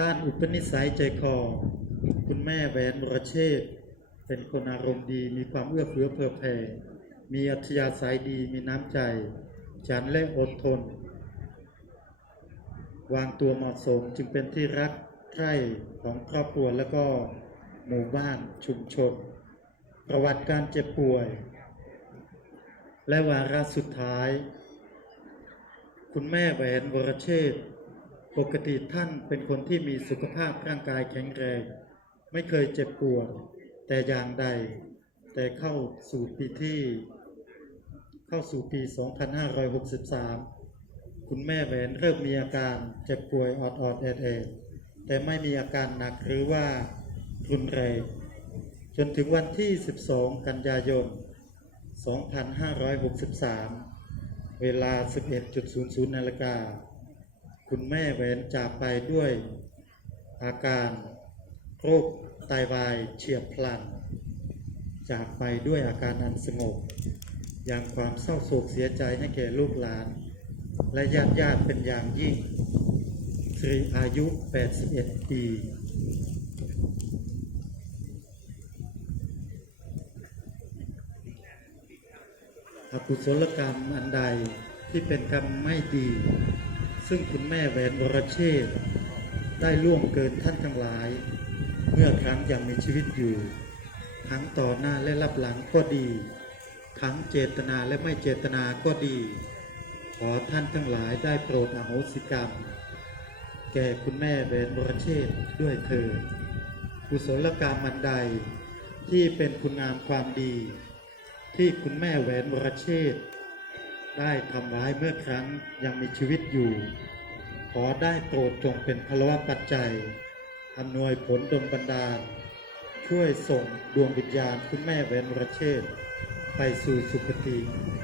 ด้านอุปนิสัยใจคอ คุณแม่แหวนวรเชษเป็นคนอารมณ์ดีมีความเอื้อเฟื้อเผื่อแผ่มีอัธยาศัยดีมีน้ำใจ ฉันและอดทน วางตัวเหมาะสมจึงเป็นที่รักใคร่ของครอบครัวและก็หมู่บ้านชุมชน ประวัติการเจ็บป่วย และวาระสุดท้าย คุณแม่แหวนวรเชษ ปกติท่านเป็นคนที่มีสุขภาพร่างกายแข็งแรง ไม่เคยเจ็บปวด แต่อย่างใด แต่เข้าสู่ปีที่ เข้าสู่ปี 2563 คุณแม่แหวนเริ่มมีอาการเจ็บป่วยออดๆแอดๆแต่ไม่มีอาการหนักหรือว่ารุนแรงจนถึงวันที่ 12 กันยายน 2563 เวลา 11.00นาฬิกา คุณแม่แหวนจากไปด้วยอาการโรคไตวายเฉียบพลัน จากไปด้วยอาการอันสงบ อย่างความเศร้าโศกเสียใจให้แก่ลูกหลาน และญาติญาติเป็นอย่างยิ่งสิริอายุ 81 ปีอกุศลกรรมอันใดที่เป็นกรรมไม่ดี ซึ่งคุณแม่แหวนวรเชษได้ล่วงเกินท่านทั้งหลาย เมื่อครั้งยังมีชีวิตอยู่ ทั้งต่อหน้าและรับหลังก็ดี ทั้งเจตนาและไม่เจตนาก็ดี ขอท่านทั้งหลายได้โปรดอโหสิกรรม แก่คุณแม่แหวนวรเชษด้วยเถิดกุศลกรรมอันใดที่เป็นคุณงามความดี ที่คุณแม่แหวนวรเชษ ได้ทำไว้เมื่อครั้งยังมีชีวิตอยู่ ขอได้โปรดจงเป็นพลวะปัจจัยอำนวยผลดลบันดาล ช่วยส่งดวงวิญญาณคุณแม่แวนวรเชษไปสู่สุคติ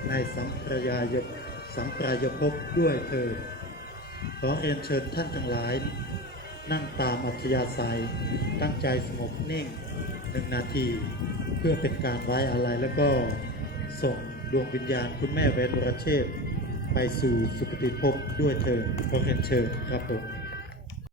ในสัมปรายายสัมปรายภพด้วยเถิดขอเรียนเชิญท่านทั้งหลาย นั่งตามอัธยาศัย ตั้งใจสงบนิ่งหนึ่งนาที เพื่อเป็นการไว้อะไรแล้วก็ ส่งดวงวิญญาณคุณแม่แวนวรเชษไปสู่สุคติภพด้วยเถิดขอเรียนเชิญครับผม